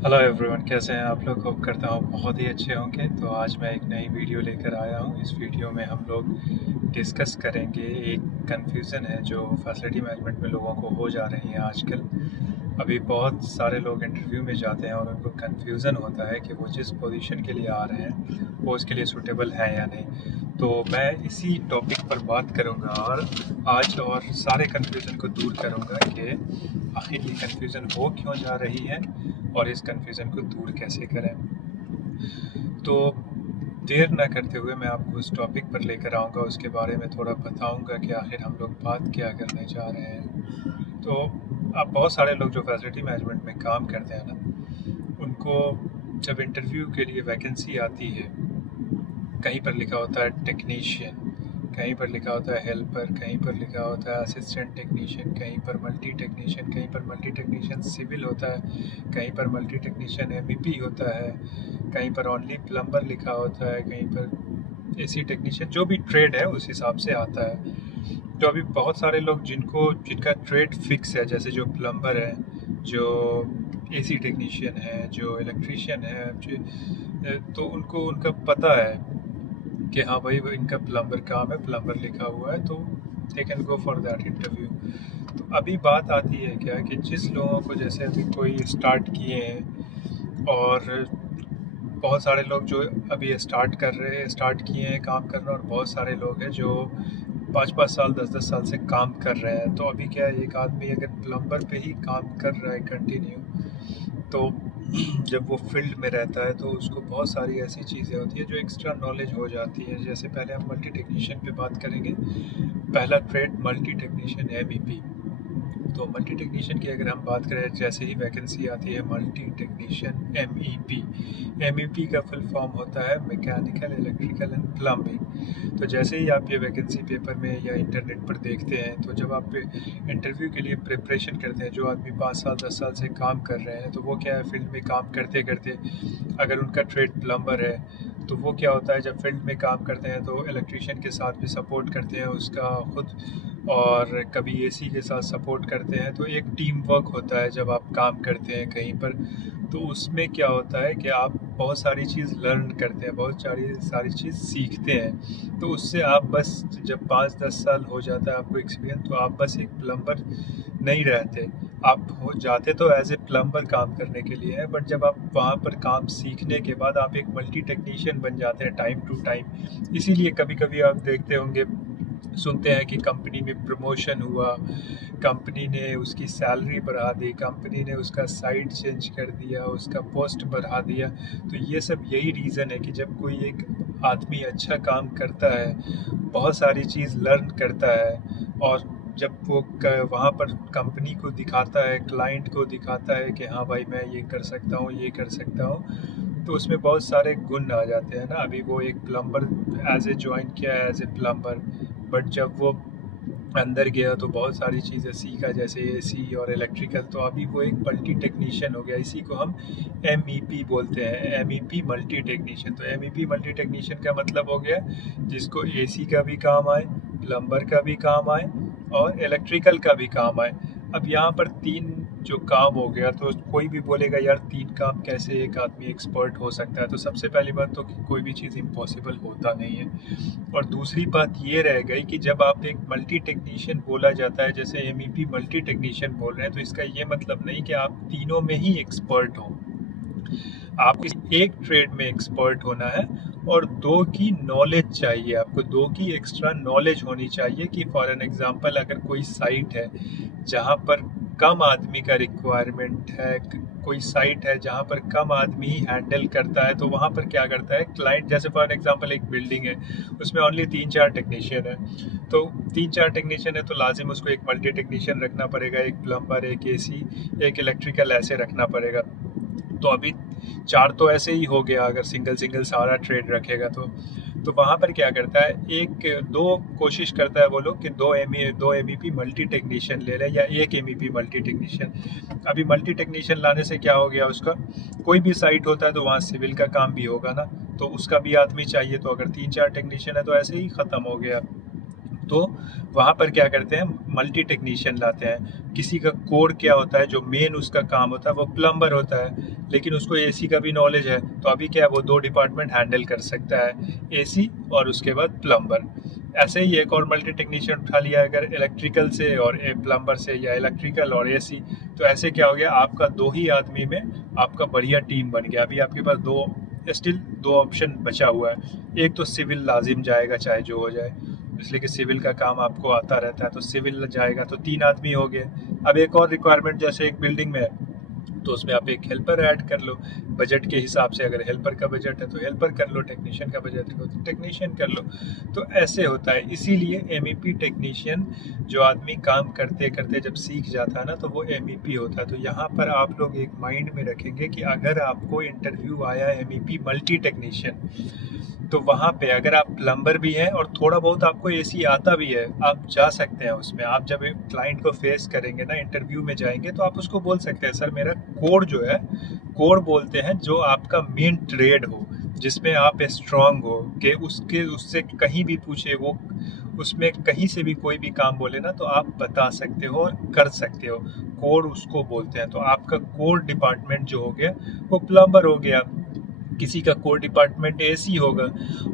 Hello everyone, कैसे हैं आप लोग। होप करता हूँ बहुत ही अच्छे होंगे। तो आज मैं एक नई वीडियो लेकर आया हूँ। इस वीडियो में हम लोग डिस्कस करेंगे एक कन्फ्यूज़न है जो फैसिलिटी मैनेजमेंट में लोगों को हो जा रही है आजकल। अभी बहुत सारे लोग इंटरव्यू में जाते हैं और उनको कन्फ्यूज़न होता है कि वो जिस पोजीशन के लिए आ रहे हैं वो उसके लिए सूटेबल है या नहीं। तो मैं इसी टॉपिक पर बात करूँगा और आज और सारे कन्फ्यूज़न को दूर करूँगा कि आखिर ये कन्फ्यूज़न हो क्यों जा रही है और इस कन्फ्यूज़न को दूर कैसे करें। तो देर ना करते हुए मैं आपको उस टॉपिक पर लेकर आऊँगा, उसके बारे में थोड़ा बताऊँगा कि आखिर हम लोग बात क्या करने जा रहे हैं। तो अब बहुत सारे लोग जो फैसिलिटी मैनेजमेंट में काम करते हैं ना, उनको जब इंटरव्यू के लिए वैकेंसी आती है, कहीं पर लिखा होता है टेक्नीशियन, कहीं पर लिखा होता है हेल्पर, कहीं पर लिखा होता है असिस्टेंट टेक्नीशियन, कहीं पर मल्टी टेक्नीशियन, कहीं पर मल्टी टेक्नीशियन सिविल होता है, कहीं पर मल्टी टेक्नीशियन एमईपी होता है, कहीं पर ओनली प्लम्बर लिखा होता है, कहीं पर एसी टेक्नीशियन। जो भी ट्रेड है उस हिसाब से आता है। तो अभी बहुत सारे लोग जिनका ट्रेड फिक्स है, जैसे जो प्लम्बर है, जो एसी टेक्नीशियन है, जो इलेक्ट्रीशियन है, तो उनको उनका पता है कि हाँ भाई, वो इनका प्लम्बर काम है, प्लम्बर लिखा हुआ है, तो they can go for that interview. तो अभी बात आती है क्या कि जिस लोगों को, जैसे अभी कोई स्टार्ट किए हैं और बहुत सारे लोग जो अभी स्टार्ट किए हैं काम करना, और बहुत सारे लोग हैं जो 5-5 साल 10-10 साल से काम कर रहे हैं। तो अभी क्या है, एक आदमी अगर प्लम्बर पे ही काम कर रहा है कंटिन्यू, तो जब वो फील्ड में रहता है तो उसको बहुत सारी ऐसी चीज़ें होती है जो एक्स्ट्रा नॉलेज हो जाती है। जैसे पहले हम मल्टी टेक्नीशियन पे बात करेंगे। पहला ट्रेड मल्टी टेक्नीशियन एमईपी। तो मल्टी टेक्नीशियन की अगर हम बात करें, जैसे ही वैकेंसी आती है मल्टी टेक्नीशियन एमईपी, एमईपी का फुल फॉर्म होता है मैकेनिकल इलेक्ट्रिकल एंड प्लम्बिंग। तो जैसे ही आप ये वैकेंसी पेपर में या इंटरनेट पर देखते हैं, तो जब आप इंटरव्यू के लिए प्रिपरेशन करते हैं, जो आदमी 5 साल 10 साल से काम कर रहे हैं, तो वो क्या है, फील्ड में काम करते करते अगर उनका ट्रेड प्लम्बर है, तो वो क्या होता है, जब फील्ड में काम करते हैं तो इलेक्ट्रीशियन के साथ भी सपोर्ट करते हैं उसका खुद, और कभी एसी के साथ सपोर्ट करते हैं। तो एक टीम वर्क होता है जब आप काम करते हैं कहीं पर। तो उसमें क्या होता है कि आप बहुत सारी चीज़ लर्न करते हैं, बहुत सारी सारी चीज़ सीखते हैं। तो उससे आप बस, जब 5-10 साल हो जाता है आपको एक्सपीरियंस, तो आप बस एक प्लम्बर नहीं रहते। आप हो जाते तो एज ए प्लम्बर काम करने के लिए है, बट जब आप वहाँ पर काम सीखने के बाद आप एक मल्टी टेक्नीशियन बन जाते हैं टाइम टू टाइम। इसीलिए कभी कभी आप देखते होंगे, सुनते हैं कि कंपनी में प्रमोशन हुआ, कंपनी ने उसकी सैलरी बढ़ा दी, कंपनी ने उसका साइट चेंज कर दिया, उसका पोस्ट बढ़ा दिया। तो ये सब यही रीज़न है कि जब कोई एक आदमी अच्छा काम करता है, बहुत सारी चीज़ लर्न करता है, और जब वो वहाँ पर कंपनी को दिखाता है, क्लाइंट को दिखाता है कि हाँ भाई, मैं ये कर सकता हूँ, ये कर सकता हूँ, तो उसमें बहुत सारे गुण आ जाते हैं ना। अभी वो एक प्लम्बर एज ए ज्वाइन किया है एज ए प्लम्बर, बट जब वो अंदर गया तो बहुत सारी चीज़ें सीखा, जैसे एसी और इलेक्ट्रिकल। तो अभी वो एक मल्टी टेक्नीशियन हो गया। इसी को हम एमईपी बोलते हैं, एमईपी मल्टी टेक्नीशियन। तो एमईपी मल्टी टेक्नीशियन का मतलब हो गया जिसको एसी का भी काम आए, प्लम्बर का भी काम आए और इलेक्ट्रिकल का भी काम आए। अब यहाँ पर 3 जो काम हो गया, तो कोई भी बोलेगा यार 3 काम कैसे एक आदमी एक्सपर्ट हो सकता है। तो सबसे पहली बात तो कि कोई भी चीज़ इम्पॉसिबल होता नहीं है। और दूसरी बात ये रह गई कि जब आप एक मल्टी टेक्नीशियन बोला जाता है, जैसे एमईपी मल्टी टेक्नीशियन बोल रहे हैं, तो इसका ये मतलब नहीं कि आप तीनों में ही एक्सपर्ट हो। आपको एक ट्रेड में एक्सपर्ट होना है और 2 की नॉलेज चाहिए, आपको 2 की एक्स्ट्रा नॉलेज होनी चाहिए। कि फॉर एन एग्जांपल, अगर कोई साइट है जहाँ पर कम आदमी का रिक्वायरमेंट है, कोई साइट है जहाँ पर कम आदमी ही हैंडल करता है, तो वहाँ पर क्या करता है क्लाइंट, जैसे फॉर एग्जांपल एक बिल्डिंग है, उसमें ओनली 3-4 टेक्नीशियन है। तो 3-4 टेक्नीशियन है तो लाजिम उसको एक मल्टी टेक्नीशियन रखना पड़ेगा, एक प्लम्बर, एक एसी, एक इलेक्ट्रिकल, ऐसे रखना पड़ेगा। तो अभी 4 तो ऐसे ही हो गया अगर सिंगल सिंगल सारा ट्रेड रखेगा तो वहाँ पर क्या करता है, एक दो कोशिश करता है वो लोग कि दो एमईपी मल्टी टेक्नीशियन ले लें या एक एमईपी मल्टी टेक्नीशियन। अभी मल्टी टेक्नीशियन लाने से क्या हो गया, उसका कोई भी साइट होता है तो वहाँ सिविल का काम भी होगा ना, तो उसका भी आदमी चाहिए। तो अगर 3-4 टेक्नीशियन है तो ऐसे ही ख़त्म हो गया। तो वहाँ पर क्या करते हैं, मल्टी टेक्नीशियन लाते हैं। किसी का कोर क्या होता है, जो मेन उसका काम होता है वो प्लम्बर होता है, लेकिन उसको एसी का भी नॉलेज है, तो अभी क्या है वो 2 डिपार्टमेंट हैंडल कर सकता है, एसी और उसके बाद प्लम्बर। ऐसे ही एक और मल्टी टेक्नीशियन उठा लिया अगर इलेक्ट्रिकल से और प्लम्बर से, या इलेक्ट्रिकल और एसी, तो ऐसे क्या हो गया, आपका 2 ही आदमी में आपका बढ़िया टीम बन गया। अभी आपके पास स्टिल 2 ऑप्शन बचा हुआ है। एक तो सिविल लाजिम जाएगा चाहे जो हो जाए, इसलिए कि सिविल का काम आपको आता रहता है, तो सिविल जाएगा तो 3 आदमी हो गए। अब एक और रिक्वायरमेंट, जैसे एक बिल्डिंग में है तो उसमें आप एक हेल्पर ऐड कर लो, बजट के हिसाब से। अगर हेल्पर का बजट है तो हेल्पर कर लो, टेक्नीशियन का बजट है तो टेक्नीशियन कर लो। तो ऐसे होता है। इसीलिए एमईपी टेक्नीशियन जो आदमी काम करते करते जब सीख जाता है ना, तो वो एमईपी होता है। तो यहाँ पर आप लोग एक माइंड में रखेंगे कि अगर आपको इंटरव्यू आया एमईपी मल्टी टेक्नीशियन, तो वहाँ पे अगर आप प्लम्बर भी हैं और थोड़ा बहुत आपको एसी आता भी है, आप जा सकते हैं उसमें। आप जब क्लाइंट को फेस करेंगे ना, इंटरव्यू में जाएंगे, तो आप उसको बोल सकते हैं, सर मेरा कोर जो है, कोर बोलते हैं जो आपका मेन ट्रेड हो, जिसमें आप स्ट्रांग हो, कि उससे कहीं भी पूछे, वो उसमें कहीं से भी कोई भी काम बोले ना, तो आप बता सकते हो और कर सकते हो। कोर उसको बोलते हैं। तो आपका कोर डिपार्टमेंट जो हो गया वो प्लम्बर हो गया, किसी का कोर डिपार्टमेंट एसी होगा,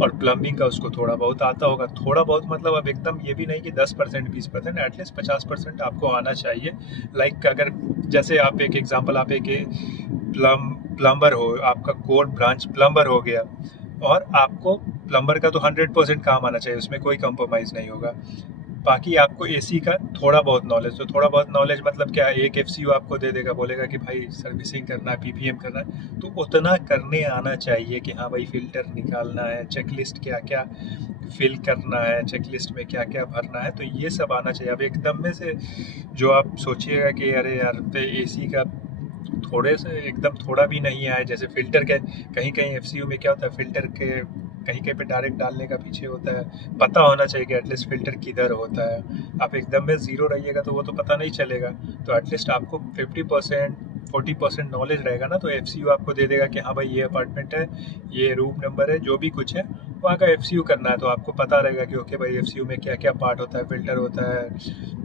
और प्लम्बिंग का उसको थोड़ा बहुत आता होगा। थोड़ा बहुत मतलब अब एकदम ये भी नहीं कि 10% 20%, एटलीस्ट 50% आपको आना चाहिए। लाइक अगर जैसे आप एक एग्जांपल, आप एक प्लम्बर हो, आपका कोर ब्रांच प्लम्बर हो गया, और आपको प्लम्बर का तो 100% काम आना चाहिए, उसमें कोई कंप्रोमाइज़ नहीं होगा। बाकी आपको एसी का थोड़ा बहुत नॉलेज, तो थोड़ा बहुत नॉलेज मतलब क्या, एक एफसीयू आपको दे देगा, बोलेगा कि भाई सर्विसिंग करना है, पीपीएम करना है, तो उतना करने आना चाहिए कि हाँ भाई फिल्टर निकालना है, चेकलिस्ट क्या क्या फिल करना है, चेकलिस्ट में क्या क्या भरना है, तो ये सब आना चाहिए। अब एकदम में से जो आप सोचिएगा कि अरे यार पे एसी का थोड़े से एकदम थोड़ा भी नहीं आए, जैसे फिल्टर के कहीं कहीं एफसीयू में क्या होता है, फिल्टर के कहीं कहीं पे डायरेक्ट डालने का पीछे होता है, पता होना चाहिए कि एटलीस्ट फिल्टर किधर होता है। आप एकदम में ज़ीरो रहिएगा तो वो तो पता नहीं चलेगा। तो एटलीस्ट आपको 50% 40% नॉलेज रहेगा ना, तो एफसीयू आपको दे देगा कि हाँ भाई ये अपार्टमेंट है, ये रूम नंबर है, जो भी कुछ है वहाँ का एफसीयू करना है। तो आपको पता रहेगा कि ओके भाई एफसीयू में क्या क्या पार्ट होता है, फिल्टर होता है,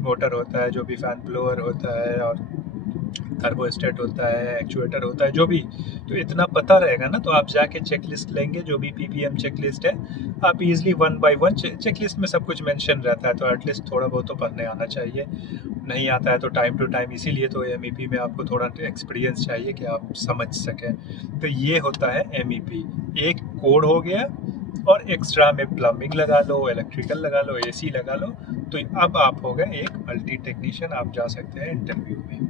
मोटर होता है, जो भी फैन ब्लोअर होता है, और थर्मोस्टेट होता है, एक्चुएटर होता है, जो भी। तो इतना पता रहेगा ना, तो आप जाके चेक लिस्ट लेंगे, जो भी पीपीएम चेक लिस्ट है, आप इजीली 1 बाय 1 चेक लिस्ट में सब कुछ मेंशन रहता है, तो एटलीस्ट थोड़ा बहुत तो पढ़ने आना चाहिए। नहीं आता है तो टाइम टू टाइम, इसीलिए तो एमईपी में आपको थोड़ा एक्सपीरियंस चाहिए कि आप समझ सकें। तो ये होता है एमईपी। एक कोड हो गया, और एक्स्ट्रा में प्लम्बिंग लगा लो, इलेक्ट्रिकल लगा लो, एसी लगा लो, तो अब आप हो गए एक मल्टी टेक्नीशियन, आप जा सकते हैं इंटरव्यू में।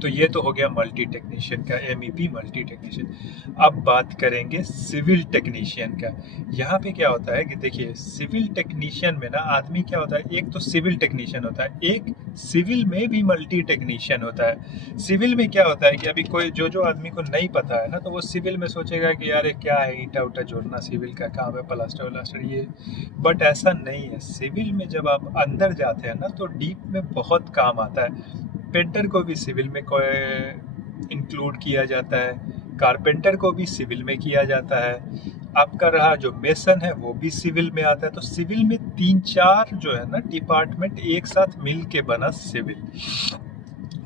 तो ये तो हो गया मल्टी टेक्नीशियन का, एमईपी मल्टी टेक्नीशियन। अब बात करेंगे सिविल टेक्नीशियन का। यहाँ पे क्या होता है कि देखिए, सिविल टेक्नीशियन में ना आदमी क्या होता है, एक तो सिविल टेक्नीशियन होता है, एक सिविल में भी मल्टी टेक्नीशियन होता है। सिविल में क्या होता है कि अभी कोई जो आदमी को नहीं पता है ना, तो वो सिविल में सोचेगा कि यार क्या है, ईंटा उटा जोड़ना सिविल का काम है, प्लास्टर व्लास्टर ये। बट ऐसा नहीं है। सिविल में जब आप अंदर जाते हैं ना, तो डीप में बहुत काम आता है। पेंटर को भी सिविल में इंक्लूड किया जाता है, कारपेंटर को भी सिविल में किया जाता है, आपका रहा जो मेसन है वो भी सिविल में आता है। तो सिविल में 3-4 जो है ना डिपार्टमेंट एक साथ मिल के बना सिविल।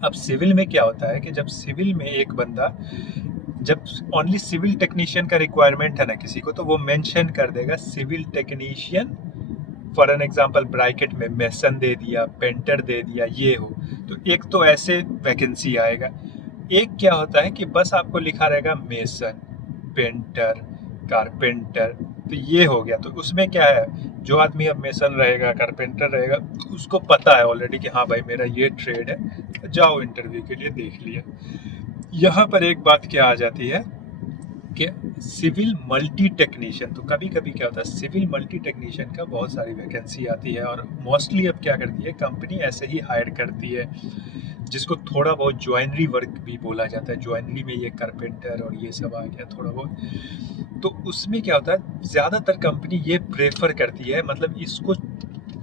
अब सिविल में क्या होता है कि जब सिविल में एक बंदा, जब ओनली सिविल टेक्नीशियन का रिक्वायरमेंट है ना किसी को, तो वो मेंशन कर देगा civil technician, for an example bracket में मेसन दे दिया, पेंटर दे दिया, ये हो। तो एक तो ऐसे वैकेंसी आएगा। एक क्या होता है कि बस आपको लिखा रहेगा मेसन, पेंटर, कारपेंटर, तो ये हो गया। तो उसमें क्या है, जो आदमी अब मेसन रहेगा, कारपेंटर रहेगा, उसको पता है ऑलरेडी कि हाँ भाई मेरा ये ट्रेड है, तो जाओ इंटरव्यू के लिए देख लिया। यहाँ पर एक बात क्या आ जाती है कि सिविल मल्टी टेक्नीशियन, तो कभी कभी क्या होता है, सिविल मल्टी टेक्नीशियन का बहुत सारी वैकेंसी आती है, और मोस्टली अब क्या करती है कंपनी, ऐसे ही हायर करती है, जिसको थोड़ा बहुत ज्वाइनरी वर्क भी बोला जाता है। ज्वाइनरी में ये कारपेंटर और ये सब आ गया थोड़ा बहुत। तो उसमें क्या होता है, ज़्यादातर कंपनी ये प्रेफर करती है, मतलब इसको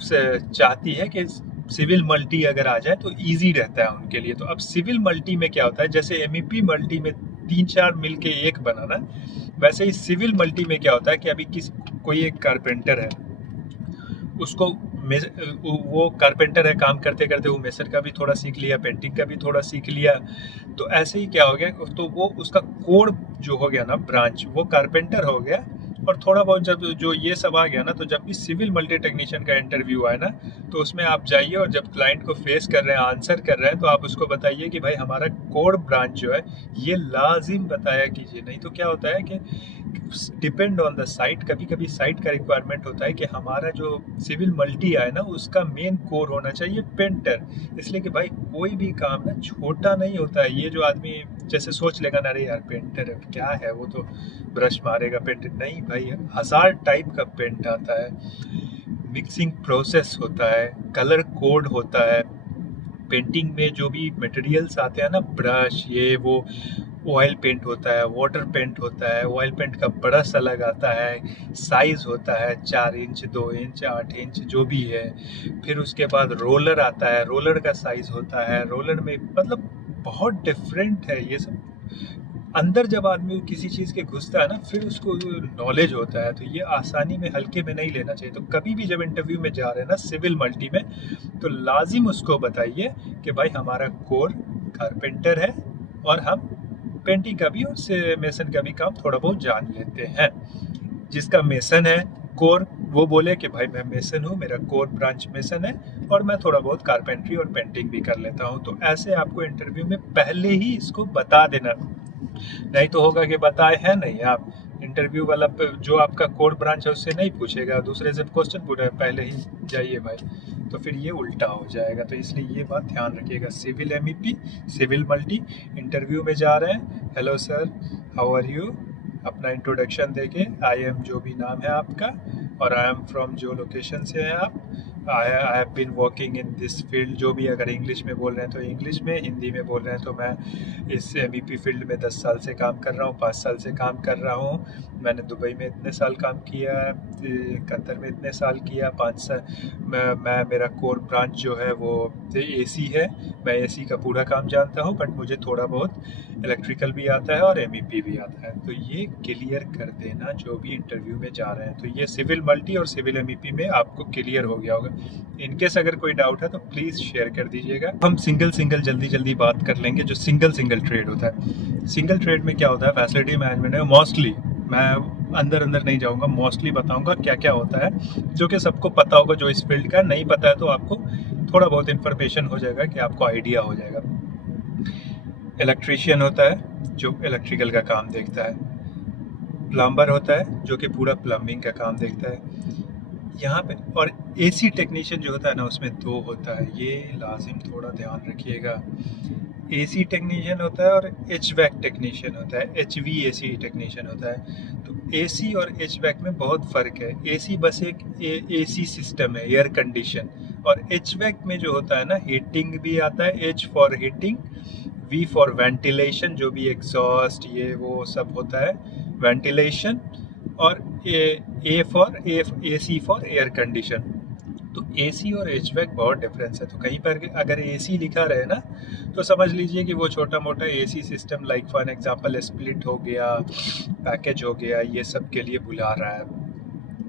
चाहती है कि सिविल मल्टी अगर आ जाए तो इजी रहता है उनके लिए। तो अब सिविल मल्टी में क्या होता है, जैसे एमईपी मल्टी में 3-4 मिलके एक बनाना, वैसे ही सिविल मल्टी में क्या होता है कि अभी कोई एक कारपेंटर है, उसको वो कारपेंटर है, काम करते करते वो मेसर का भी थोड़ा सीख लिया, पेंटिंग का भी थोड़ा सीख लिया। तो ऐसे ही क्या हो गया, तो वो उसका कोर जो हो गया ना ब्रांच, वो कारपेंटर हो गया। और थोड़ा बहुत जब जो ये सब आ गया ना, तो जब भी सिविल मल्टी टेक्नीशियन का इंटरव्यू आए ना, तो उसमें आप जाइए और जब क्लाइंट को फेस कर रहे हैं, आंसर कर रहे हैं, तो आप उसको बताइए कि भाई हमारा कोर ब्रांच जो है ये लाजिम बताया कीजिए। नहीं तो क्या होता है कि डिपेंड ऑन द साइट, कभी कभी साइट का रिक्वायरमेंट होता है कि हमारा जो सिविल मल्टी है ना, उसका मेन कोर होना चाहिए पेंटर। इसलिए कि भाई कोई भी काम ना छोटा नहीं होता है। ये जो आदमी जैसे सोच लेगा ना, अरे यार पेंटर क्या है, वो तो ब्रश मारेगा, पेंटर नहीं भाई, 1000 टाइप का पेंट आता है, मिक्सिंग प्रोसेस होता है, कलर कोड होता है, पेंटिंग में जो भी मटेरियल्स आते हैं ना, ब्रश ये वो, ऑयल पेंट होता है, वाटर पेंट होता है, ऑयल पेंट का ब्रश अलग आता है, साइज होता है 4 इंच 2 इंच 8 इंच जो भी है। फिर उसके बाद रोलर आता है, रोलर का साइज होता है, रोलर में मतलब बहुत डिफरेंट है ये सब। अंदर जब आदमी किसी चीज़ के घुसता है ना, फिर उसको नॉलेज होता है। तो ये आसानी में हल्के में नहीं लेना चाहिए। तो कभी भी जब इंटरव्यू में जा रहे हैं ना सिविल मल्टी में, तो लाजिम उसको बताइए कि भाई हमारा कोर कारपेंटर है और हम पेंटिंग का भी और मेसन का भी काम थोड़ा बहुत जान लेते हैं। जिसका मेसन है कोर, वो बोले कि भाई मैं मेसन हूँ, मेरा कोर ब्रांच मेसन है और मैं थोड़ा बहुत कारपेंट्री और पेंटिंग भी कर लेता हूँ। तो ऐसे आपको इंटरव्यू में पहले ही इसको बता देना। नहीं तो होगा कि बताए हैं नहीं आप, इंटरव्यू वाला जो आपका कोर ब्रांच है उससे नहीं पूछेगा, दूसरे से क्वेश्चन पूछे पहले ही जाइए भाई, तो फिर ये उल्टा हो जाएगा। तो इसलिए ये बात ध्यान रखिएगा। Civil MEP, civil multi, interview में जा रहे हैं, hello sir how are you, अपना इंट्रोडक्शन देके, आई एम जो भी नाम है आपका, और आई एम फ्रॉम जो लोकेशन से हैं आप, I have been working in this field, जो भी अगर इंग्लिश में बोल रहे हैं तो इंग्लिश में, हिंदी में बोल रहे हैं तो मैं इस MEP फील्ड में 10 साल से काम कर रहा हूँ, 5 साल से काम कर रहा हूँ। मैंने दुबई में इतने साल काम किया है, कतर में इतने साल किया, 5 साल मैं मेरा कोर ब्रांच जो है वो AC है, मैं AC का पूरा काम जानता हूँ, बट मुझे थोड़ा बहुत इलेक्ट्रिकल भी आता है और MEP भी आता है। तो ये क्लियर कर देना जो भी इंटरव्यू में जा रहे हैं। तो ये सिविल मल्टी और सिविल MEP में आपको क्लियर हो गया होगा। इनकेस अगर कोई डाउट है तो प्लीज़ शेयर कर दीजिएगा। हम सिंगल जल्दी बात कर लेंगे जो सिंगल ट्रेड होता है। सिंगल ट्रेड में क्या होता है, फैसिलिटी मैनेजमेंट है मोस्टली, मैं अंदर नहीं जाऊंगा, मोस्टली बताऊंगा क्या क्या होता है, जो कि सबको पता होगा। जो इस फील्ड का नहीं पता है तो आपको थोड़ा बहुत इन्फॉर्मेशन हो जाएगा कि आपको आइडिया हो जाएगा। इलेक्ट्रीशियन होता है जो इलेक्ट्रिकल का काम देखता है, प्लम्बर होता है जो कि पूरा प्लम्बिंग का काम देखता है यहाँ पे, और AC टेक्नीशियन जो होता है ना उसमें 2 होता है, ये लाजिम थोड़ा ध्यान रखिएगा। AC टेक्नीशियन होता है और HVAC टेक्नीशियन होता है, HVAC टेक्नीशियन होता है। तो AC और HVAC में बहुत फ़र्क है। AC बस एक AC सिस्टम है, एयर कंडीशन, और HVAC में जो होता है ना, हीटिंग भी आता है, H for heating, V for ventilation, जो भी एग्जॉस्ट ये वो सब होता है वेंटिलेशन, और A for AC for air condition. तो AC और HVAC बहुत डिफरेंस है। तो कहीं पर अगर AC लिखा रहे ना, तो समझ लीजिए कि वो छोटा मोटा AC system, like for example split हो गया, पैकेज हो गया, ये सब के लिए बुला रहा है,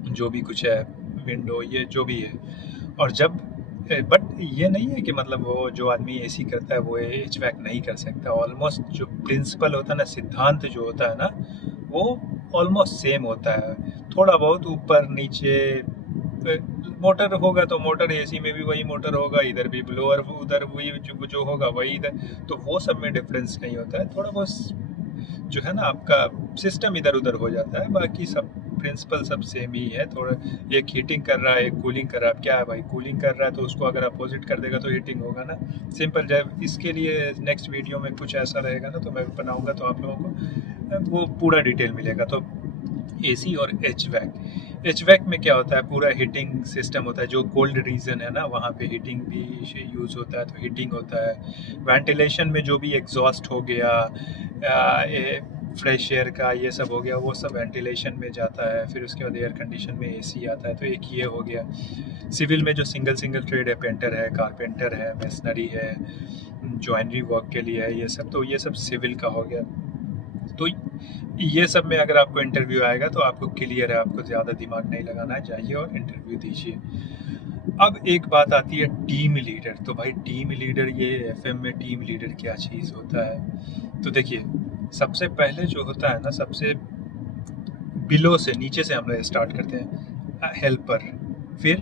जो भी कुछ है, विंडो ये जो भी है। और जब बट ये नहीं है कि मतलब वो जो आदमी AC करता है वो HVAC नहीं कर सकता। ऑलमोस्ट जो प्रिंसिपल होता है ना, सिद्धांत जो होता है ना, वो ऑलमोस्ट सेम होता है। थोड़ा बहुत ऊपर नीचे मोटर होगा तो मोटर AC में भी वही मोटर होगा, इधर भी ब्लोअर, उधर वही जो होगा वही इधर, तो वो सब में डिफरेंस नहीं होता है। थोड़ा बहुत जो है ना आपका सिस्टम इधर उधर हो जाता है, बाकी सब प्रिंसिपल सब सेम ही है। थोड़ा एक हीटिंग कर रहा है, एक कूलिंग कर रहा है। अब क्या है भाई, कूलिंग कर रहा है तो उसको अगर अपोजिट कर देगा तो हीटिंग होगा ना, सिंपल। जब इसके लिए नेक्स्ट वीडियो में कुछ ऐसा रहेगा ना तो मैं बनाऊंगा, तो आप लोगों को वो पूरा डिटेल मिलेगा। तो AC और HVAC में क्या होता है, पूरा हीटिंग सिस्टम होता है। जो कोल्ड रीजन है ना वहाँ पे हीटिंग भी यूज़ होता है, तो हीटिंग होता है। वेंटिलेशन में जो भी एग्जॉस्ट हो गया, फ्रेश एयर का ये सब हो गया, वो सब वेंटिलेशन में जाता है। फिर उसके बाद एयर कंडीशन में AC आता है। तो एक ये हो गया। सिविल में जो सिंगल ट्रेड है, पेंटर है, कारपेंटर है, मेसनरी है, जॉइनरी वर्क के लिए है, ये सब। तो ये सब सिविल का हो गया। तो ये सब में अगर आपको इंटरव्यू आएगा तो आपको क्लियर है, आपको ज़्यादा दिमाग नहीं लगाना है, जाइए और इंटरव्यू दीजिए। अब एक बात आती है टीम लीडर। तो भाई टीम लीडर, ये एफएम में टीम लीडर क्या चीज़ होता है? तो देखिए, सबसे पहले जो होता है ना, सबसे बिलो से, नीचे से हम लोग स्टार्ट करते हैं। हेल्पर, फिर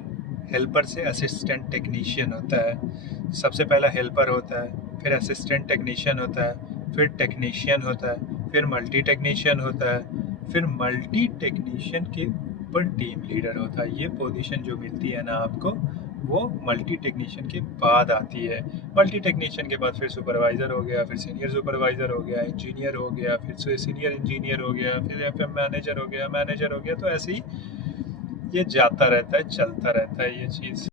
हेल्पर से असिस्टेंट टेक्नीशियन होता है। सबसे पहला हेल्पर होता है, फिर असिस्टेंट टेक्नीशियन होता है, फिर टेक्नीशियन होता है, फिर मल्टी टेक्नीशियन होता है, फिर मल्टी टेक्नीशियन के ऊपर टीम लीडर होता है। ये पोजीशन जो मिलती है ना आपको, वो मल्टी टेक्नीशियन के बाद आती है। मल्टी टेक्नीशियन के बाद फिर सुपरवाइज़र हो गया, फिर सीनियर सुपरवाइज़र हो गया, इंजीनियर हो गया, फिर सीनियर इंजीनियर हो गया, फिर एफएम मैनेजर हो गया, मैनेजर हो गया। तो ऐसे ही ये जाता रहता है, चलता रहता है ये चीज़।